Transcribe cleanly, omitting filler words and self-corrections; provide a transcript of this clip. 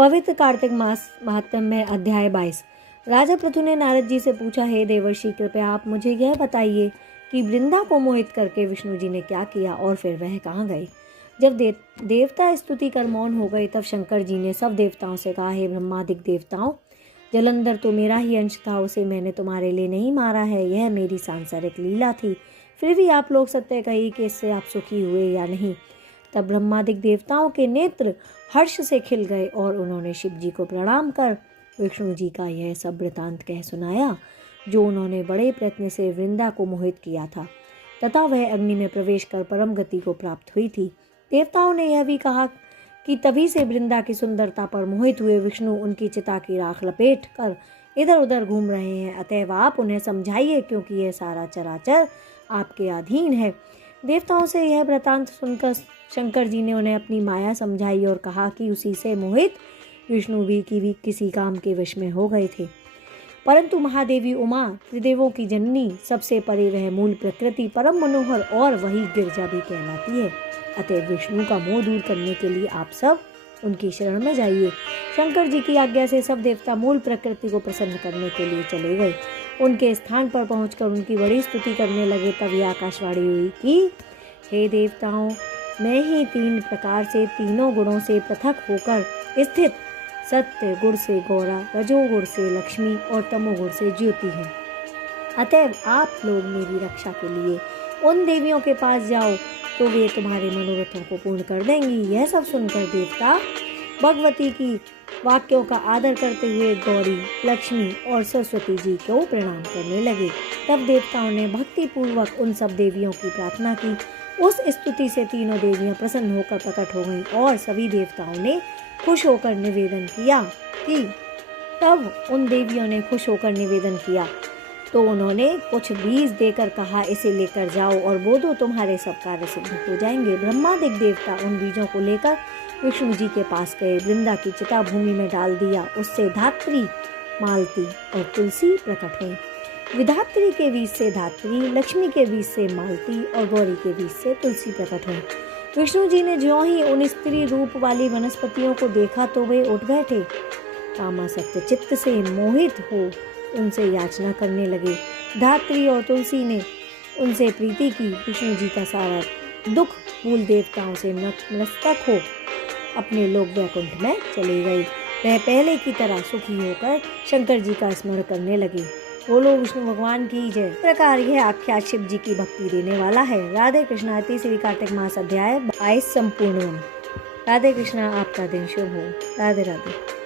पवित्र कार्तिक मास महात्म्य में अध्याय 22। राजा पृथु ने नारद जी से पूछा, हे देवर्षि, कृपया आप मुझे यह बताइए कि वृंदा को मोहित करके विष्णु जी ने क्या किया और फिर वह कहाँ गए। जब देवता स्तुति कर मौन हो गए, तब शंकर जी ने सब देवताओं से कहा, हे ब्रह्मादिक देवताओं, जलंधर तो मेरा ही अंश था, उसे मैंने तुम्हारे लिए नहीं मारा है, यह मेरी सांसारिक लीला थी। फिर भी आप लोग सत्य कहिए कि इससे आप सुखी हुए या नहीं। तब ब्रह्मादिक देवताओं के नेत्र हर्ष से खिल गए और उन्होंने शिव जी को प्रणाम कर विष्णु जी का यह सब वृतांत कह सुनाया, जो उन्होंने बड़े प्रयत्न से वृंदा को मोहित किया था तथा वह अग्नि में प्रवेश कर परम गति को प्राप्त हुई थी। देवताओं ने यह भी कहा कि तभी से वृंदा की सुंदरता पर मोहित हुए विष्णु उनकी चिता की राख लपेट कर इधर उधर घूम रहे हैं, अतएव आप उन्हें समझाइए, क्योंकि यह सारा चराचर आपके अधीन है। देवताओं से यह वृतांत सुनकर शंकर जी ने उन्हें अपनी माया समझाई और कहा कि उसी से मोहित विष्णु भी किसी काम के वश में हो गए थे। परंतु महादेवी उमा, त्रिदेवों की जननी, सबसे परे वह मूल प्रकृति परम मनोहर और वही गिरजा भी कहलाती है। अतः विष्णु का मोह दूर करने के लिए आप सब उनकी शरण में जाइए। शंकर जी की आज्ञा से सब देवता मूल प्रकृति को प्रसन्न करने के लिए चले गए। उनके स्थान पर पहुंचकर उनकी बड़ी स्तुति करने लगे। तब यह आकाशवाणी हुई कि हे देवताओं, मैं ही तीन प्रकार से तीनों गुणों से पृथक होकर स्थित सत्य गुण से गौरा, रजोगुण से लक्ष्मी और तमोगुण से ज्योति हूँ। अतएव आप लोग मेरी रक्षा के लिए उन देवियों के पास जाओ, तो वे तुम्हारे मनोरथों को पूर्ण कर देंगी। यह सब सुनकर देवता भगवती की वाक्यों का आदर करते हुए गौरी, लक्ष्मी और सरस्वती जी को प्रणाम करने लगे। तब देवताओं ने भक्ति पूर्वक उन सब देवियों की प्रार्थना की। उस स्तुति से तीनों देवियां प्रसन्न होकर प्रकट हो गईं और सभी देवताओं ने खुश होकर निवेदन किया कि तब उन देवियों ने खुश होकर निवेदन किया तो उन्होंने कुछ बीज देकर कहा, इसे लेकर जाओ और बोधो तुम्हारे सब कार्य सिद्ध हो जाएंगे। ब्रह्मादिक देवता उन बीजों को लेकर विष्णु जी के पास गए। वृंदा की चिता भूमि में डाल दिया। उससे धात्री, मालती और तुलसी प्रकट हुई। विधात्री के बीज से धात्री, लक्ष्मी के बीज से मालती और गौरी के बीज से तुलसी प्रकट हुई। विष्णु जी ने ज्यों ही उन स्त्री रूप वाली वनस्पतियों को देखा तो वे उठ बैठे। कामासक्त चित्त से मोहित हो उनसे याचना करने लगे। धात्री और तुलसी ने उनसे प्रीति की। विष्णु जी का सारा दुख मूल देवताओं से नतमस्तक हो अपने लोक वैकुंठ में चले गए। वह पहले की तरह सुखी होकर शंकर जी का स्मरण करने लगे। बोलो विष्णु भगवान की जय। प्रकार यह आख्यान शिव जी की भक्ति देने वाला है। राधे कृष्णा। श्री कार्तिक मास अध्याय 22 संपूर्ण। राधे कृष्णा। आपका दिन शुभ हो। राधे राधे।